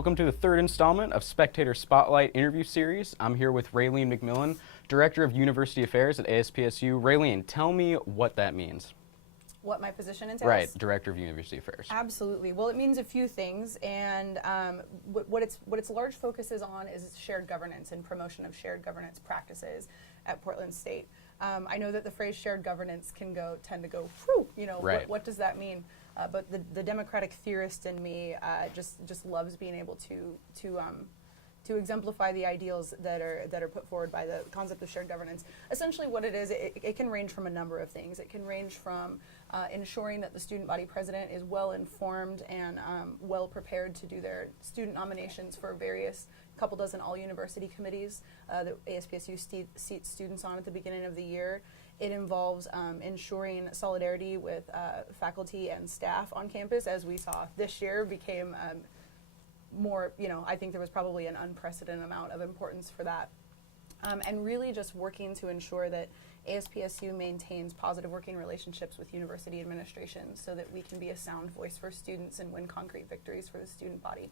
Welcome to the third installment of Spectator Spotlight interview series. I'm here with Rayleen McMillan, Director of University Affairs at APSU. Rayleen, tell me what that means. What my position entails? Right, Director of University Affairs. Absolutely. Well, it means a few things, and what its large focus is on is shared governance and promotion of shared governance practices at Portland State. I know that the phrase shared governance can tend to go, whew, you know, right. what does that mean? But the democratic theorist in me just loves being able to exemplify the ideals that are put forward by the concept of shared governance. Essentially what it is, it can range from a number of things. It can range from ensuring that the student body president is well informed and well prepared to do their student nominations for various couple dozen all-university committees that APSU seats students on at the beginning of the year. It involves ensuring solidarity with faculty and staff on campus, as we saw this year became more, I think there was probably an unprecedented amount of importance for that. And really just working to ensure that APSU maintains positive working relationships with university administration so that we can be a sound voice for students and win concrete victories for the student body.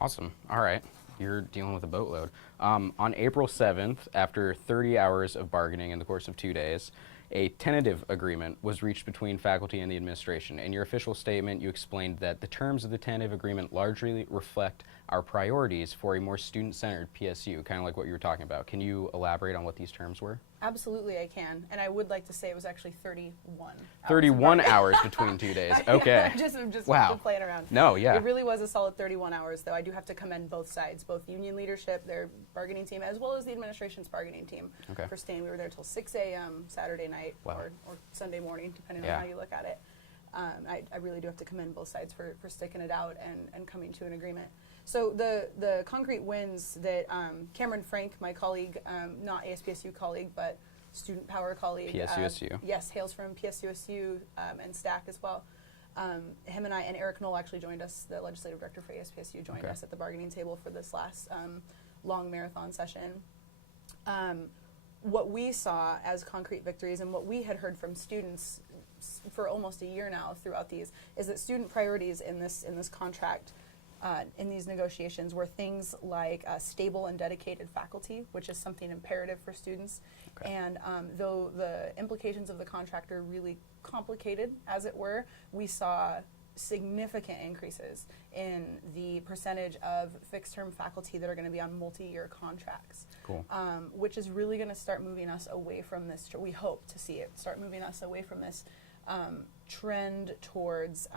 Awesome. All right. You're dealing with a boatload. On April 7th, after 30 hours of bargaining in the course of 2 days, a tentative agreement was reached between faculty and the administration. In your official statement, you explained that the terms of the tentative agreement largely reflect our priorities for a more student-centered PSU, kind of like what you were talking about. Can you elaborate on what these terms were? Absolutely, I can. And I would like to say it was actually 31 hours. 31 hours between 2 days. Okay. I'm just wow. playing around. No, yeah. It really was a solid 31 hours, though. I do have to commend both sides, both union leadership, their bargaining team, as well as the administration's bargaining team. Okay. For Stein, we were there till 6 a.m. Saturday night wow. or Sunday morning, depending yeah. on how you look at it. I really do have to commend both sides for sticking it out and coming to an agreement. So the concrete wins that Cameron Frank, my colleague, not APSU colleague, but student power colleague. PSUSU. Yes, hails from PSUSU and STAC as well. Him and I, and Eric Knoll actually joined us, the legislative director for APSU, joined us at the bargaining table for this last long marathon session. What we saw as concrete victories and what we had heard from students for almost a year now throughout these is that student priorities in this contract in these negotiations were things like stable and dedicated faculty, which is something imperative for students. Okay. And though the implications of the contract are really complicated, as it were, we saw significant increases in the percentage of fixed-term faculty that are going to be on multi-year contracts. Cool. Which is really going to start moving us away from this, we hope to see it, start moving us away from this trend towards,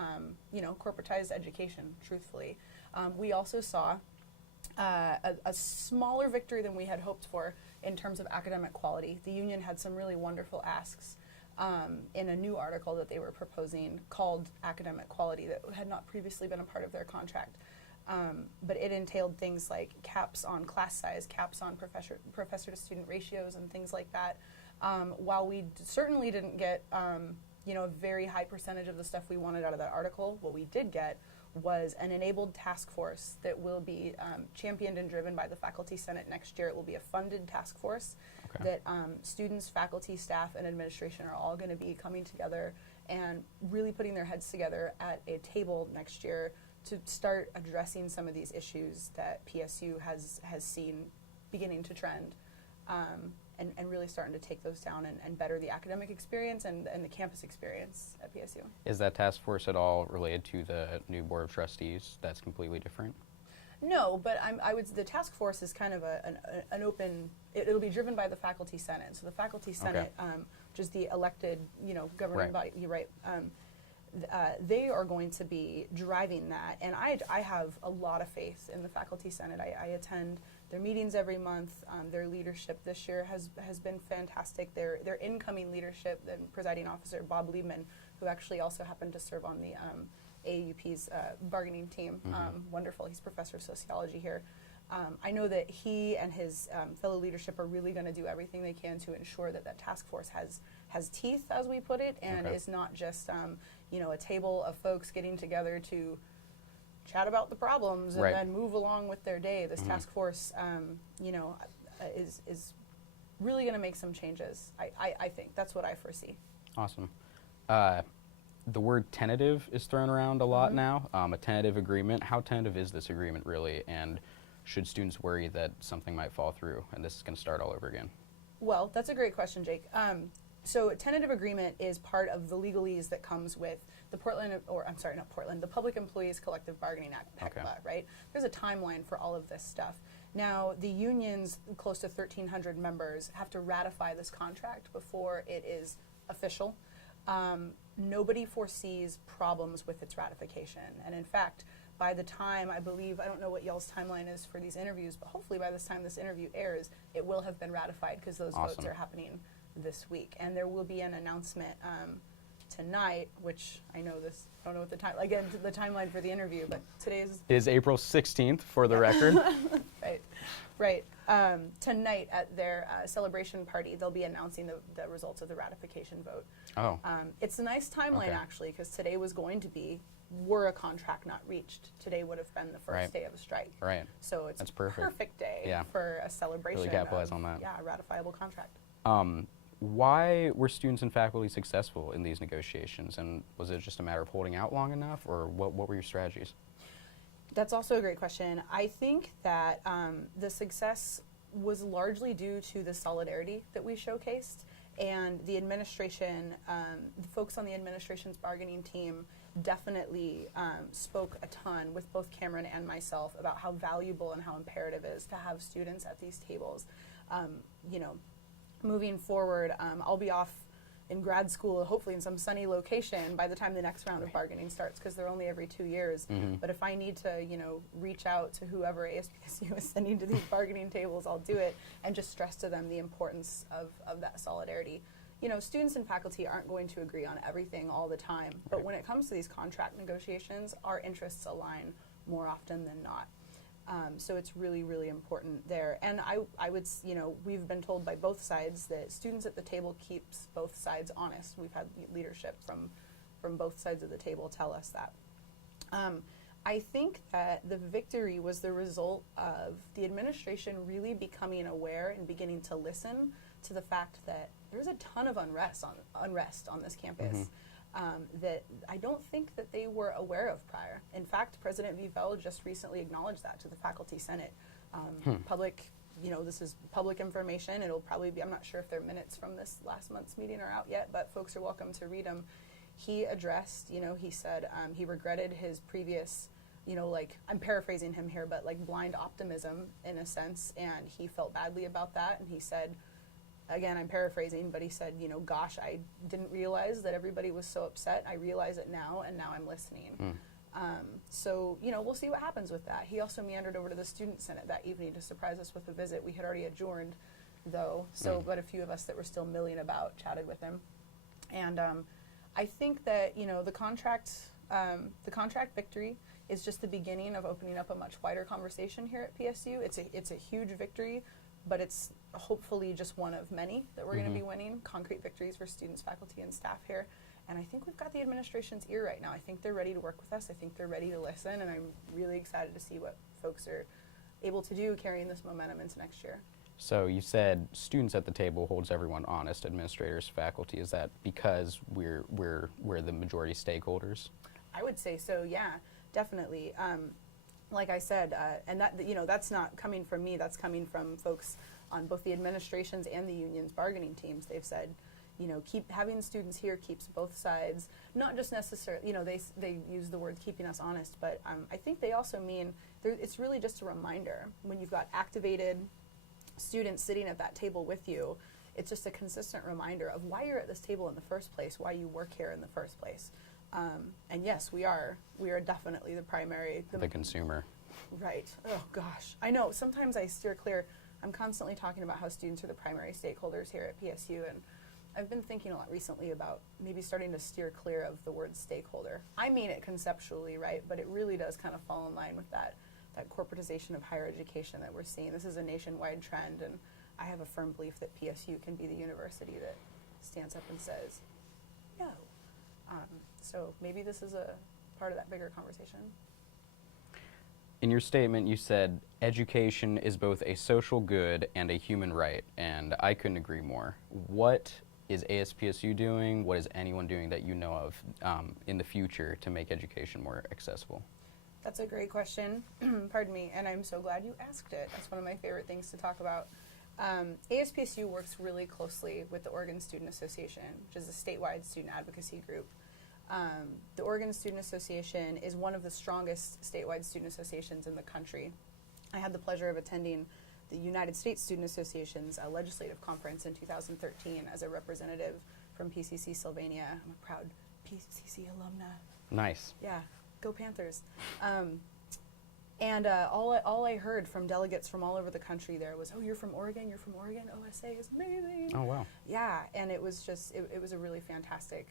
corporatized education, truthfully. We also saw a smaller victory than we had hoped for in terms of academic quality. The union had some really wonderful asks in a new article that they were proposing called academic quality that had not previously been a part of their contract. But it entailed things like caps on class size, caps on professor to student ratios and things like that. While we certainly didn't get a very high percentage of the stuff we wanted out of that article, what we did get was an enabled task force that will be championed and driven by the Faculty Senate next year. It will be a funded task force that students, faculty, staff, and administration are all going to be coming together and really putting their heads together at a table next year to start addressing some of these issues that PSU has seen beginning to trend. And really starting to take those down and better the academic experience and the campus experience at PSU. Is that task force at all related to the new Board of Trustees? That's completely different? No, but the task force is kind of an open, it'll be driven by the Faculty Senate. So the Faculty Senate, which is the elected, governing body, you're right, they are going to be driving that. And I have a lot of faith in the Faculty Senate. I attend their meetings every month. Their leadership this year has been fantastic. Their incoming leadership, the presiding officer, Bob Liebman, who actually also happened to serve on the AUP's bargaining team. Wonderful. He's professor of sociology here. I know that he and his fellow leadership are really going to do everything they can to ensure that that task force has teeth, as we put it, and is not just a table of folks getting together to chat about the problems and then move along with their day. This task force, is really going to make some changes. I think that's what I foresee. Awesome. The word tentative is thrown around a lot now, a tentative agreement. How tentative is this agreement really, and should students worry that something might fall through and this is going to start all over again? Well, that's a great question, Jake. So a tentative agreement is part of the legalese that comes with the the Public Employees Collective Bargaining Act, PECLA, Okay. right? There's a timeline for all of this stuff. Now, the unions, close to 1,300 members, have to ratify this contract before it is official. Nobody foresees problems with its ratification. And in fact, by the time, I don't know what y'all's timeline is for these interviews, but hopefully by this time this interview airs, it will have been ratified because those votes Awesome. are happening this week. And there will be an announcement tonight, which I know this, I don't know what the timeline for the interview, but today's Is April 16th for the record? right. Tonight at their celebration party, they'll be announcing the results of the ratification vote. Oh, It's a nice timeline, Okay. actually, because today was going to be, were a contract not reached, today would have been the first Right. day of a strike. right. So it's That's a perfect. day Yeah. for a celebration. Really capitalize of, on that. Yeah, a ratifiable contract. Why were students and faculty successful in these negotiations, and was it just a matter of holding out long enough, or what were your strategies? That's also a great question. I think that the success was largely due to the solidarity that we showcased, and the administration, the folks on the administration's bargaining team definitely spoke a ton with both Cameron and myself about how valuable and how imperative it is to have students at these tables. You know, moving forward, I'll be off in grad school, hopefully in some sunny location by the time the next round of bargaining starts, because they're only every 2 years. But if I need to, reach out to whoever ASPSU is sending to these bargaining tables, I'll do it and just stress to them the importance of that solidarity. Students and faculty aren't going to agree on everything all the time, but Right. when it comes to these contract negotiations, our interests align more often than not. So it's really, really important there. And I would, we've been told by both sides that students at the table keeps both sides honest. We've had leadership from both sides of the table tell us that. I think that the victory was the result of the administration really becoming aware and beginning to listen to the fact that there's a ton of unrest on this campus. That I don't think that they were aware of prior. In fact, President Vivell just recently acknowledged that to the Faculty Senate. Public, this is public information. It'll probably be, I'm not sure if their minutes from this last month's meeting are out yet, but folks are welcome to read them. He addressed, he said he regretted his previous, I'm paraphrasing him here, but like blind optimism in a sense, and he felt badly about that, and he said, again, I'm paraphrasing, but he said, gosh, I didn't realize that everybody was so upset. I realize it now, and now I'm listening. So, we'll see what happens with that. He also meandered over to the Student Senate that evening to surprise us with a visit. We had already adjourned, though, but a few of us that were still milling about chatted with him. And I think that, the contract victory is just the beginning of opening up a much wider conversation here at PSU. It's a huge victory, but it's hopefully just one of many that we're going to be winning, concrete victories for students, faculty, and staff here. And I think we've got the administration's ear right now. I think they're ready to work with us. I think they're ready to listen, and I'm really excited to see what folks are able to do carrying this momentum into next year. So you said students at the table holds everyone honest, administrators, faculty. Is that because we're the majority stakeholders? I would say so, yeah, definitely. Like I said, and that that's not coming from me. That's coming from folks on both the administrations and the unions' bargaining teams. They've said, keep having students here keeps both sides, not just necessarily. They use the word keeping us honest, but I think they also mean it's really just a reminder when you've got activated students sitting at that table with you. It's just a consistent reminder of why you're at this table in the first place, why you work here in the first place. And yes, we are definitely the primary. The consumer. Right. Oh gosh. I know, sometimes I steer clear. I'm constantly talking about how students are the primary stakeholders here at PSU, and I've been thinking a lot recently about maybe starting to steer clear of the word stakeholder. I mean it conceptually, right, but it really does kind of fall in line with that corporatization of higher education that we're seeing. This is a nationwide trend, and I have a firm belief that PSU can be the university that stands up and says, no. So maybe this is a part of that bigger conversation. In your statement, you said education is both a social good and a human right, and I couldn't agree more. What is ASPSU doing? What is anyone doing that you know of in the future to make education more accessible? That's a great question. Pardon me, and I'm so glad you asked it. That's one of my favorite things to talk about. ASPSU works really closely with the Oregon Student Association, which is a statewide student advocacy group. The Oregon Student Association is one of the strongest statewide student associations in the country. I had the pleasure of attending the United States Student Association's legislative conference in 2013 as a representative from PCC Sylvania. I'm a proud PCC alumna. Nice. Yeah, go Panthers. And all I heard from delegates from all over the country there was, oh, you're from Oregon, OSA is amazing. Oh, wow. Yeah, and it was just, it was a really fantastic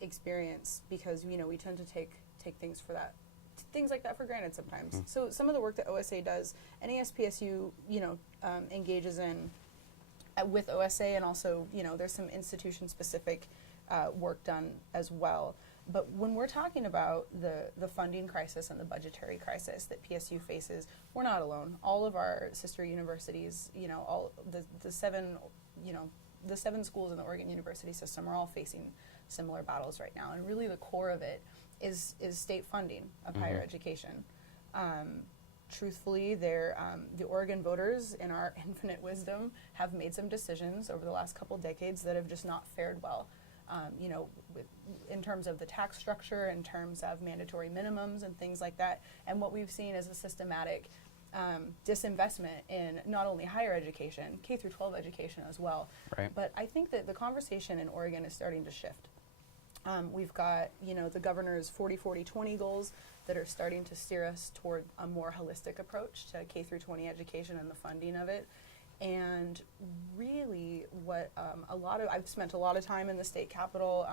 experience because, you know, we tend to take things like that for granted sometimes. So some of the work that OSA does, and ASPSU, you know, engages in with OSA, and also, you know, there's some institution-specific work done as well. But when we're talking about the funding crisis and the budgetary crisis that PSU faces, we're not alone. All of our sister universities, you know, all the seven schools in the Oregon University system are all facing similar battles right now. And really the core of it is state funding of higher education. Truthfully, the Oregon voters, in our infinite wisdom, have made some decisions over the last couple decades that have just not fared well. You know, in terms of the tax structure, in terms of mandatory minimums and things like that. And what we've seen is a systematic disinvestment in not only higher education, K through 12 education as well. Right. But I think that the conversation in Oregon is starting to shift. We've got, you know, the governor's 40-40-20 goals that are starting to steer us toward a more holistic approach to K through 20 education and the funding of it. And really what I've spent a lot of time in the state capitol.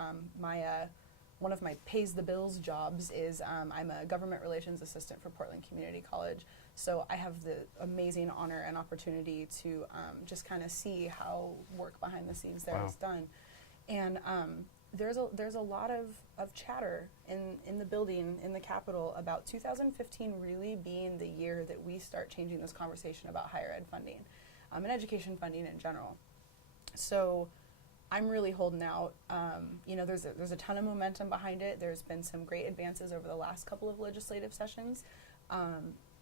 One of my pays the bills jobs is I'm a government relations assistant for Portland Community College. So I have the amazing honor and opportunity to just kind of see how work behind the scenes there is done. And there's a lot of chatter in the building, in the Capitol, about 2015 really being the year that we start changing this conversation about higher ed funding. And education funding in general. So I'm really holding out. You know, there's a ton of momentum behind it. There's been some great advances over the last couple of legislative sessions.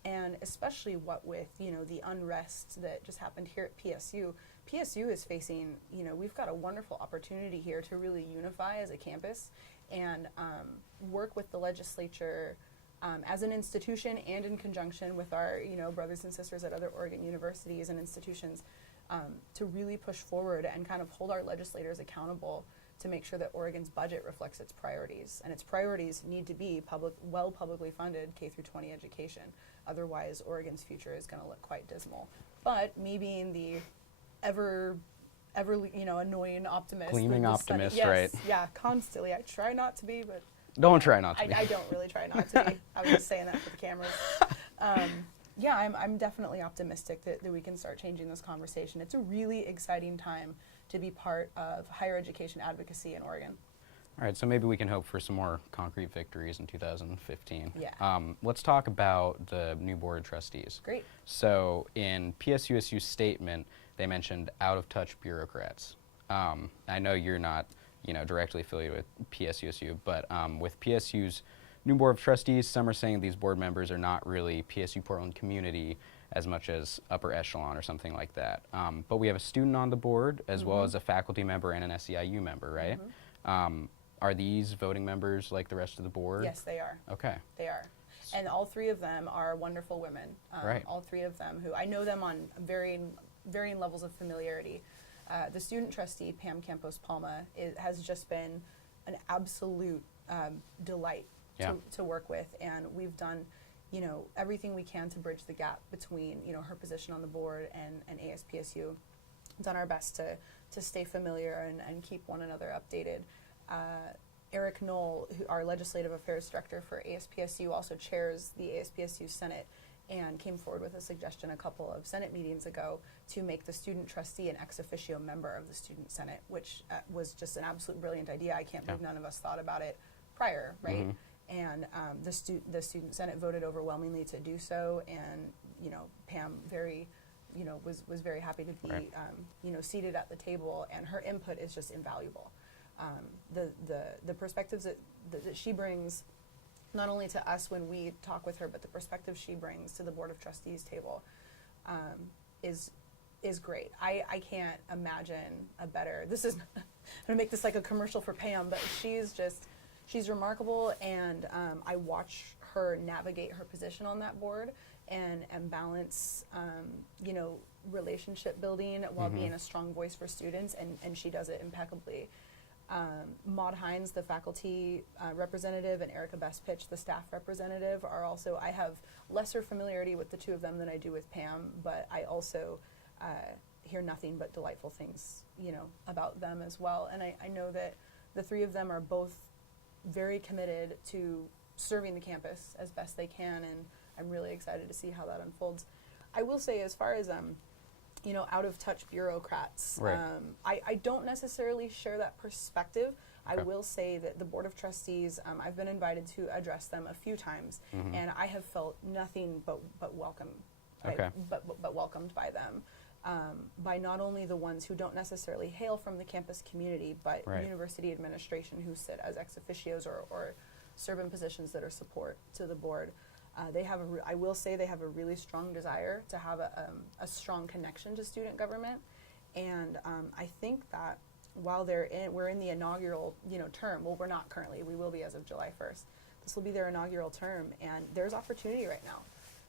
And especially what with, you know, the unrest that just happened here at PSU. PSU is facing, you know, we've got a wonderful opportunity here to really unify as a campus and work with the legislature as an institution and in conjunction with our, you know, brothers and sisters at other Oregon universities and institutions to really push forward and kind of hold our legislators accountable to make sure that Oregon's budget reflects its priorities. And its priorities need to be publicly funded K through 20 education. Otherwise, Oregon's future is going to look quite dismal. But me being the ever you know, annoying optimist. Gleaming optimist, yes, right? Yeah, constantly. I try not to be, but Don't try not to be. I don't really try not to be. I was just saying that for the cameras. Yeah, I'm definitely optimistic that we can start changing this conversation. It's a really exciting time to be part of higher education advocacy in Oregon. All right, so maybe we can hope for some more concrete victories in 2015. Yeah. Let's talk about the new board of trustees. Great. So in PSUSU's statement, they mentioned out-of-touch bureaucrats. I know you're not, you know, directly affiliated with PSUSU, but with PSU's new board of trustees, some are saying these board members are not really PSU Portland community as much as upper echelon or something like that. But we have a student on the board as well as a faculty member and an SEIU member, right? Are these voting members like the rest of the board? Yes, they are. Okay. They are. And all three of them are wonderful women. Right. All three of them who I know them on varying levels of familiarity. The student trustee, Pam Campos Palma, has just been an absolute delight to work with. And we've done, you know, everything we can to bridge the gap between, you know, her position on the board and ASPSU. Done our best to stay familiar and keep one another updated. Eric Knoll, our legislative affairs director for ASPSU, also chairs the ASPSU Senate and came forward with a suggestion a couple of Senate meetings ago to make the student trustee an ex officio member of the Student Senate, which was just an absolute brilliant idea. I can't believe none of us thought about it prior, right? And the Student Senate voted overwhelmingly to do so, and, you know, Pam very was very happy to be, Right. seated at the table, and her input is just invaluable. The perspectives that she brings, not only to us when we talk with her, but the perspective she brings to the Board of Trustees table is great. I can't imagine a better, this is, I'm gonna make this like a commercial for Pam, but she's remarkable, and I watch her navigate her position on that board and balance, relationship building while being a strong voice for students, and she does it impeccably. Maud Hines, the faculty representative, and Erica Bestpitch, the staff representative, are also, I have lesser familiarity with the two of them than I do with Pam, but I also hear nothing but delightful things, about them as well. And I know that the three of them are both very committed to serving the campus as best they can, and I'm really excited to see how that unfolds. I will say, as far as out-of-touch bureaucrats. Right. I don't necessarily share that perspective. Okay. I will say that the Board of Trustees, I've been invited to address them a few times, and I have felt nothing but welcome, Okay. but welcomed by them, by not only the ones who don't necessarily hail from the campus community, but Right. university administration who sit as ex officios or serve in positions that are support to the board. They have I will say they have a really strong desire to have a strong connection to student government, and I think that while we're in the inaugural term. Well, we're not currently. We will be as of July 1st. This will be their inaugural term, and there's opportunity right now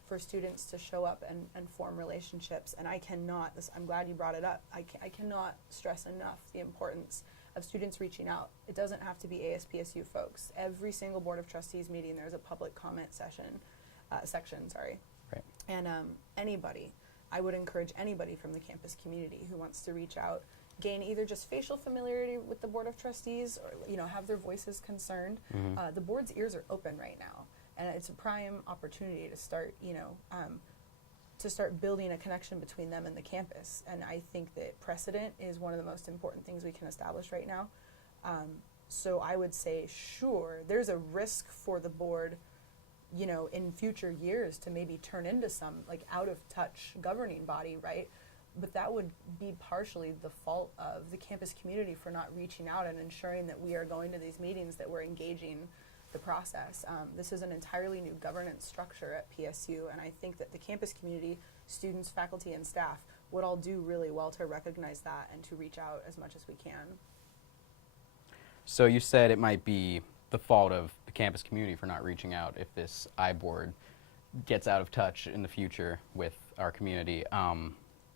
for students to show up and form relationships. And I'm glad you brought it up. I cannot stress enough the importance of students reaching out. It doesn't have to be ASPSU folks. Every single Board of Trustees meeting, there's a public comment section. Right. And I would encourage anybody from the campus community who wants to reach out, gain either just facial familiarity with the Board of Trustees, or have their voices concerned. The board's ears are open right now, and it's a prime opportunity to start building a connection between them and the campus. And I think that precedent is one of the most important things we can establish right now. So I would say, sure, there's a risk for the board in future years to maybe turn into some like out-of-touch governing body, right? But that would be partially the fault of the campus community for not reaching out and ensuring that we are going to these meetings, that we're engaging the process. This is an entirely new governance structure at PSU, and I think that the campus community, students, faculty, and staff would all do really well to recognize that and to reach out as much as we can. So you said it might be the fault of the campus community for not reaching out if this I-board gets out of touch in the future with our community.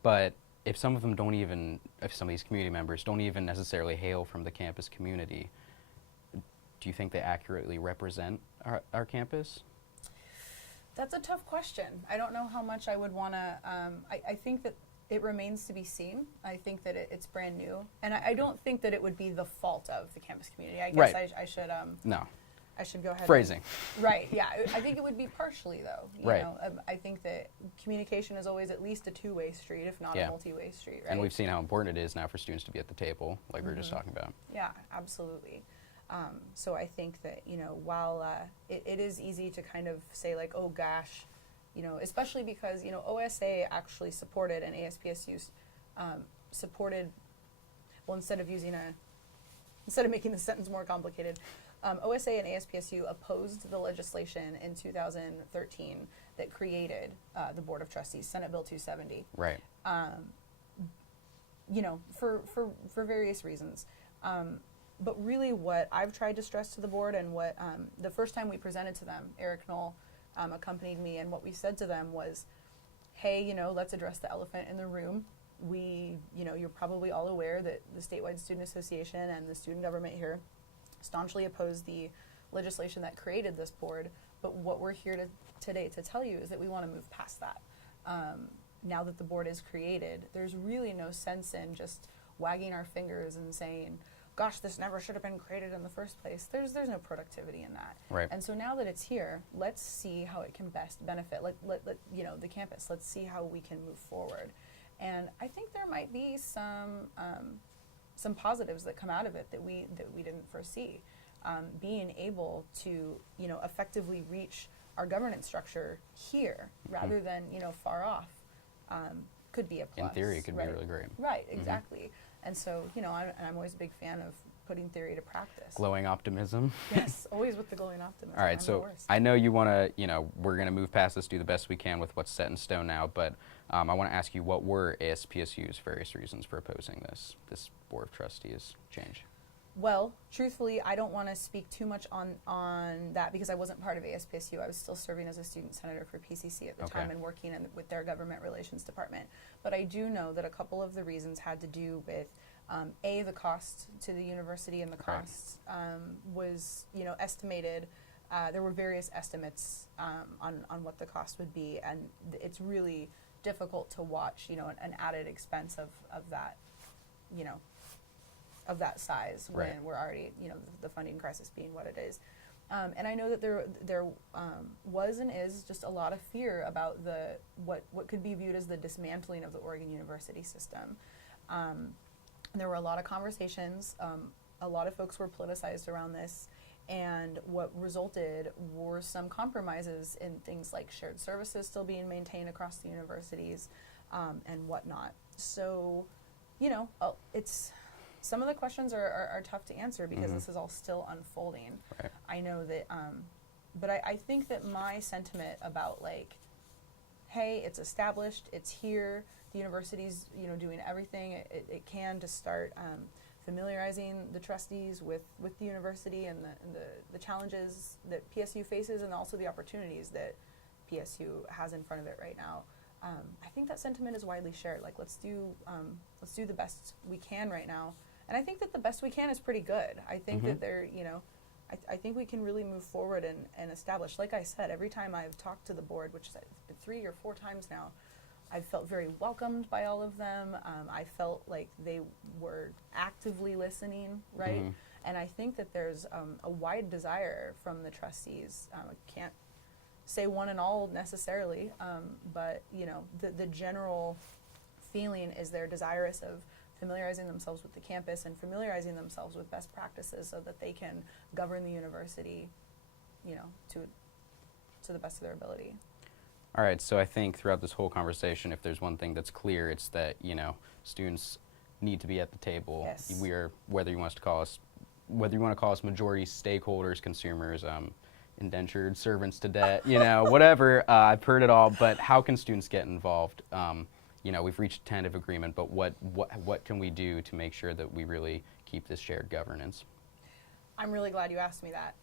But if some of these community members don't even necessarily hail from the campus community, do you think they accurately represent our campus? That's a tough question. I don't know how much I would want to, I think that it remains to be seen. I think that it's brand new. And I don't think that it would be the fault of the campus community. I guess Right. I should No. I should go ahead. Phrasing. Right, yeah. I think it would be partially, though. You Right. know, I think that communication is always at least a two-way street, if not Yeah. a multi-way street, right? And we've seen how important it is now for students to be at the table, like we were just talking about. Yeah, absolutely. So I think that, while it is easy to kind of say like, oh gosh, especially because, OSA actually supported and ASPSU supported, well, instead of making the sentence more complicated, OSA and ASPSU opposed the legislation in 2013 that created the Board of Trustees, Senate Bill 270. Right. For various reasons. But really what I've tried to stress to the board, and what the first time we presented to them, Eric Knoll accompanied me, and what we said to them was, hey, let's address the elephant in the room. You're probably all aware that the Statewide Student Association and the student government here staunchly opposed the legislation that created this board, but what we're here today to tell you is that we want to move past that. Now that the board is created, there's really no sense in just wagging our fingers and saying, gosh, this never should have been created in the first place. There's no productivity in that. Right. And so now that it's here, let's see how it can best benefit the campus. Let's see how we can move forward. And I think there might be some positives that come out of it that we didn't foresee. Being able to effectively reach our governance structure here rather than far off. could be a plus. In theory, it could right? be really great. Right, exactly. And so, you know, I'm always a big fan of putting theory to practice. Glowing optimism. Yes, always with the glowing optimism. All right, I'm the so worst. I know you want to, you know, we're going to move past this, do the best we can with what's set in stone now, but I want to ask you, what were ASPSU's various reasons for opposing this Board of Trustees change? Well, truthfully, I don't want to speak too much on that because I wasn't part of ASPSU. I was still serving as a student senator for PCC at the time and working with their government relations department. But I do know that a couple of the reasons had to do with A, the cost to the university, and the cost was, you know, estimated. There were various estimates on what the cost would be, and it's really difficult to watch, you know, an added expense of that, you know, of that size when we're already, you know, the funding crisis being what it is. And I know that there was and is just a lot of fear about what could be viewed as the dismantling of the Oregon University system. There were a lot of conversations. A lot of folks were politicized around this, and what resulted were some compromises in things like shared services still being maintained across the universities and whatnot. So, you know, some of the questions are tough to answer because this is all still unfolding. Right. I know that, but I think that my sentiment about, like, hey, it's established, it's here, the university's, you know, doing everything it can to start familiarizing the trustees with the university and the challenges that PSU faces and also the opportunities that PSU has in front of it right now. I think that sentiment is widely shared. Like, let's do the best we can right now. And I think that the best we can is pretty good. I think that you know, I think we can really move forward and establish, like I said, every time I've talked to the board, which has been 3 or 4 times now, I've felt very welcomed by all of them. I felt like they were actively listening, right? And I think that there's a wide desire from the trustees. I can't say one and all necessarily, but you know, the general feeling is they're desirous of familiarizing themselves with the campus and familiarizing themselves with best practices so that they can govern the university, you know, to the best of their ability. All right, so I think throughout this whole conversation, if there's one thing that's clear, it's that, you know, students need to be at the table. Yes. We are, whether you want to call us majority stakeholders, consumers, indentured servants to debt, you know, whatever. I've heard it all, but how can students get involved? You know, we've reached a tentative agreement, but what can we do to make sure that we really keep this shared governance? I'm really glad you asked me that.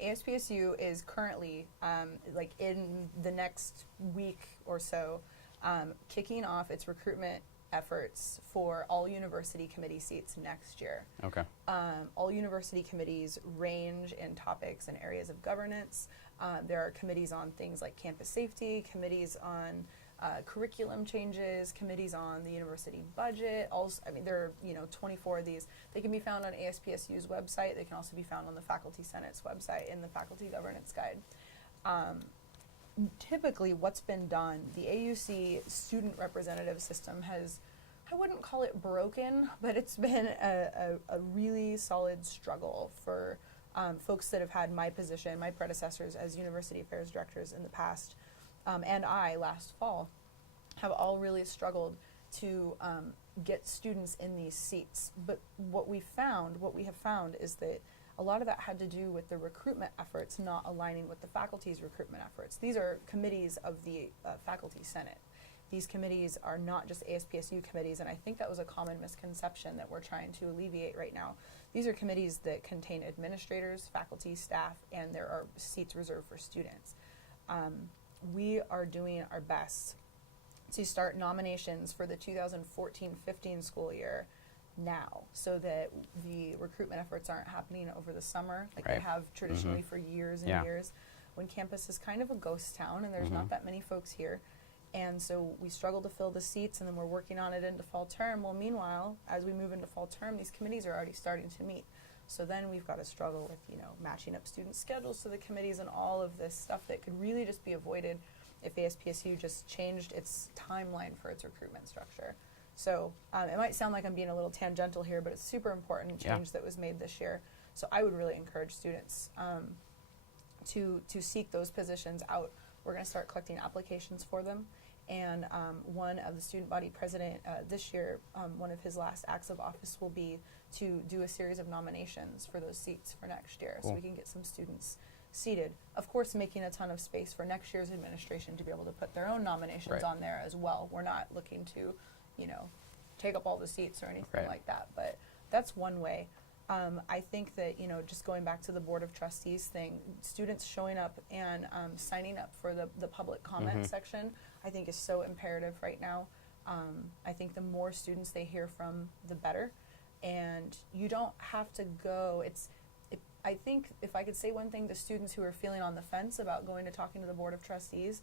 ASPSU is currently, like in the next week or so, kicking off its recruitment efforts for all university committee seats next year. Okay. All university committees range in topics and areas of governance. There are committees on things like campus safety, committees on curriculum changes, committees on the university budget. Also, I mean, there are, you know, 24 of these. They can be found on ASPSU's website. They can also be found on the Faculty Senate's website in the Faculty Governance Guide. Typically, what's been done, the AUC student representative system has, I wouldn't call it broken, but it's been a really solid struggle for folks that have had my position, my predecessors as university affairs directors in the past, and I last fall, have all really struggled to get students in these seats. But what we have found is that a lot of that had to do with the recruitment efforts not aligning with the faculty's recruitment efforts. These are committees of the Faculty Senate. These committees are not just ASPSU committees, and I think that was a common misconception that we're trying to alleviate right now. These are committees that contain administrators, faculty, staff, and there are seats reserved for students. We are doing our best to start nominations for the 2014-15 school year now, so that the recruitment efforts aren't happening over the summer like they have traditionally for years and years, when campus is kind of a ghost town and there's not that many folks here. And so we struggle to fill the seats, and then we're working on it into fall term. Well, meanwhile, as we move into fall term, these committees are already starting to meet. So then we've got to struggle with, you know, matching up student schedules to the committees and all of this stuff that could really just be avoided if ASPSU just changed its timeline for its recruitment structure. So it might sound like I'm being a little tangential here, but it's super important change that was made this year. So I would really encourage students to seek those positions out. We're going to start collecting applications for them, And one of the student body president this year, one of his last acts of office will be to do a series of nominations for those seats for next year, so we can get some students seated. Of course, making a ton of space for next year's administration to be able to put their own nominations on there as well. We're not looking to, you know, take up all the seats or anything like that, but that's one way. I think that, you know, just going back to the Board of Trustees thing, students showing up and signing up for the public comment section, I think is so imperative right now. I think the more students they hear from, the better. And you don't have to go, I think if I could say one thing to students who are feeling on the fence about going to talking to the Board of Trustees,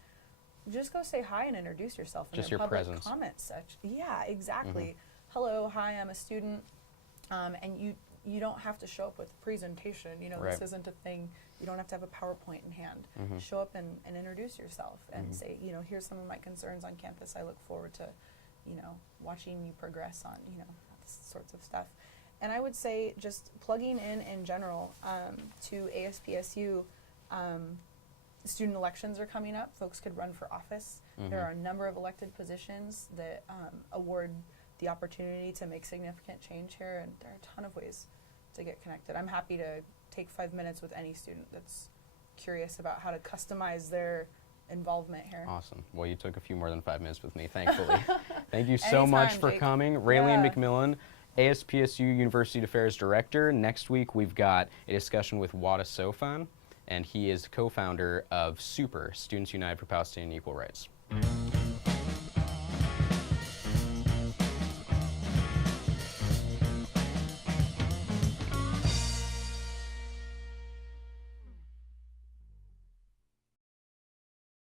just go say hi and introduce yourself in Just their your public presence. comment section. Yeah, exactly. Hello, hi, I'm a student. And you don't have to show up with a presentation. You know, this isn't a thing. You don't have to have a PowerPoint in hand. Show up and introduce yourself and say, you know, here's some of my concerns on campus. I look forward to, you know, watching you progress on, you know, this sorts of stuff. And I would say just plugging in general to ASPSU, student elections are coming up. Folks could run for office. There are a number of elected positions that award the opportunity to make significant change here, and there are a ton of ways to get connected. I'm happy to take 5 minutes with any student that's curious about how to customize their involvement here. Awesome. Well, you took a few more than 5 minutes with me, thankfully. Thank you so much Anytime, for Jake. coming. Rayleen Yeah. McMillan, ASPSU University Affairs Director. Next week, we've got a discussion with Wada Sofan, and he is co-founder of SUPER, Students United for Palestinian Equal Rights.